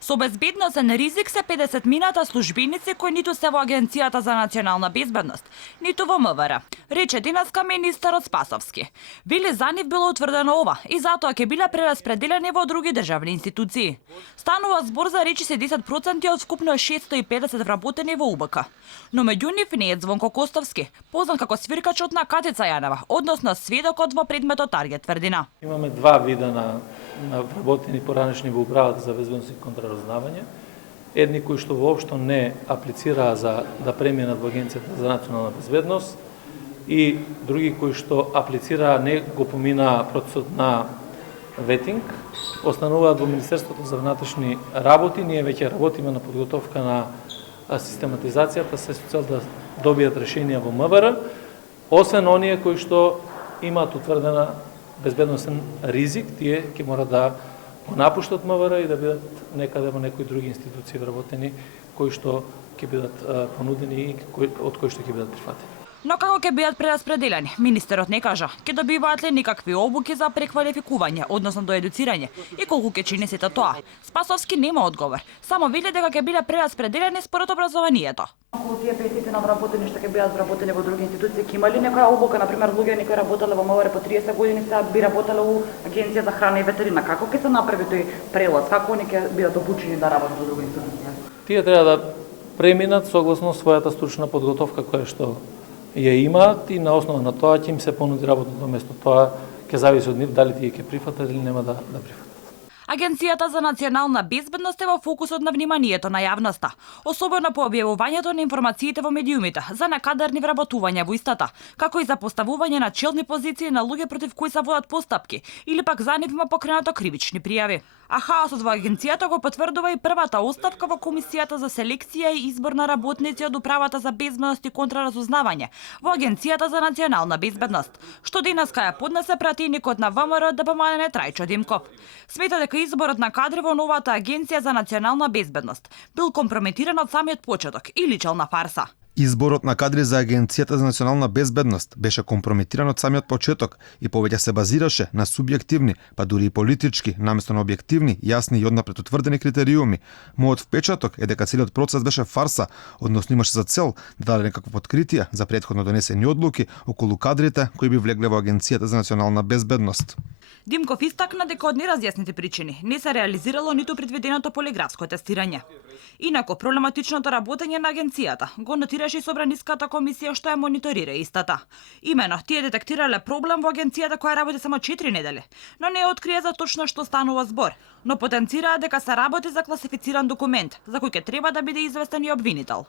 Со безбедносен ризик се 50 мината службеници кои ниту се во Агенцијата за национална безбедност, ниту во МВР, рече денеска министерот Спасовски. Вели за нив било утврдено ова и затоа ќе биле прераспределени во други државни институции. Станува збор за речиси 10% од вкупно 650 вработени во УБК. Но меѓу нив не е Звонко Костовски, познат како свиркачот на Катица Јанева, односно сведокот во предметот Таргет тврдина. Имаме два вида на вработени поранешни во управата за безбедност и контраразнавање. Едни кои што воопшто не аплицираа за да преминат во Агенцијата за национална безбедност и други кои што аплицираа не го поминаа процесот на ветинг, остануваат во Министерството за внатрешни работи. Ние веќе работиме на подготовка на систематизацијата се со цел да добијат решенија во МВР, освен оние кои што имаат утврдена безбедносен ризик, тие ќе мора да го напуштат МВР и да бидат некаде во некои други институции вработени кои што ќе бидат понудени и од кои што ќе бидат прифатени. Но како ќе бидат прераспределени? Министерот не кажа. Ќе добиваат ли никакви обуки за преквалификување, односно до едуцирање, и колку ќе чини сето тоа? Спасовски нема одговор. Само вели дека ќе биле прераспределени според образованието. Околу тие 50 на вработени што ќе бидат вработени во други институции, ќе има ли некоја обука, например, луѓе кои работеле во МВР по 30 години, сега би работеле у Агенција за храна и ветерина. Како ќе се направи тој прелаз? Како они ќе бидат обучени да работат во друга институција? Тие треба да преминат согласно својата стручна подготовка која што ја имаат и на основа на тоа ќе им се понуди работното место. Тоа ќе зависи од нив дали тие ќе прифатат или нема да прифатат. Агенцијата за национална безбедност е во фокусот на вниманието на јавноста, особено по објавувањето на информациите во медиумите за некадарни вработувања во истата, како и за поставување на челни позиции на луѓе против кои се водат постапки или пак за нив има покренато кривични пријави. А хаосот во агенцијата го потврдува и првата оставка во Комисијата за селекција и избор на работници од Управата за безбедност и контраразузнавање во Агенцијата за национална безбедност, што денеска ја поднесе пратеникот на ВМРО ДПМН Трајчо Димков. Смета дека изборот на кадри во новата Агенција за национална безбедност бил компрометиран од самиот почеток и личел на фарса. Изборот на кадри за Агенцијата за национална безбедност беше компрометиран од самиот почеток и повеќе се базираше на субјективни, па дури и политички, наместо на објективни, јасни и однапред утврдени критериуми. Мојот впечаток е дека целиот процес беше фарса, односно имаше за цел да даде некакво подкритие за претходно донесени одлуки околу кадрите кои би влегле во Агенцијата за национална безбедност. Димков истакна дека од неразјаснети причини не се реализирало ниту предвиденото полиграфско тестирање. Инаку проблематичното работење на агенцијата го нотираше и Собраниската комисија што ја мониторира истата. Имено, тие детектирале проблем во агенцијата која работи само 4 недели, но не открие за точно што станува збор, но потенцираа дека се работи за класифициран документ, за кој ќе треба да биде известен и обвинител.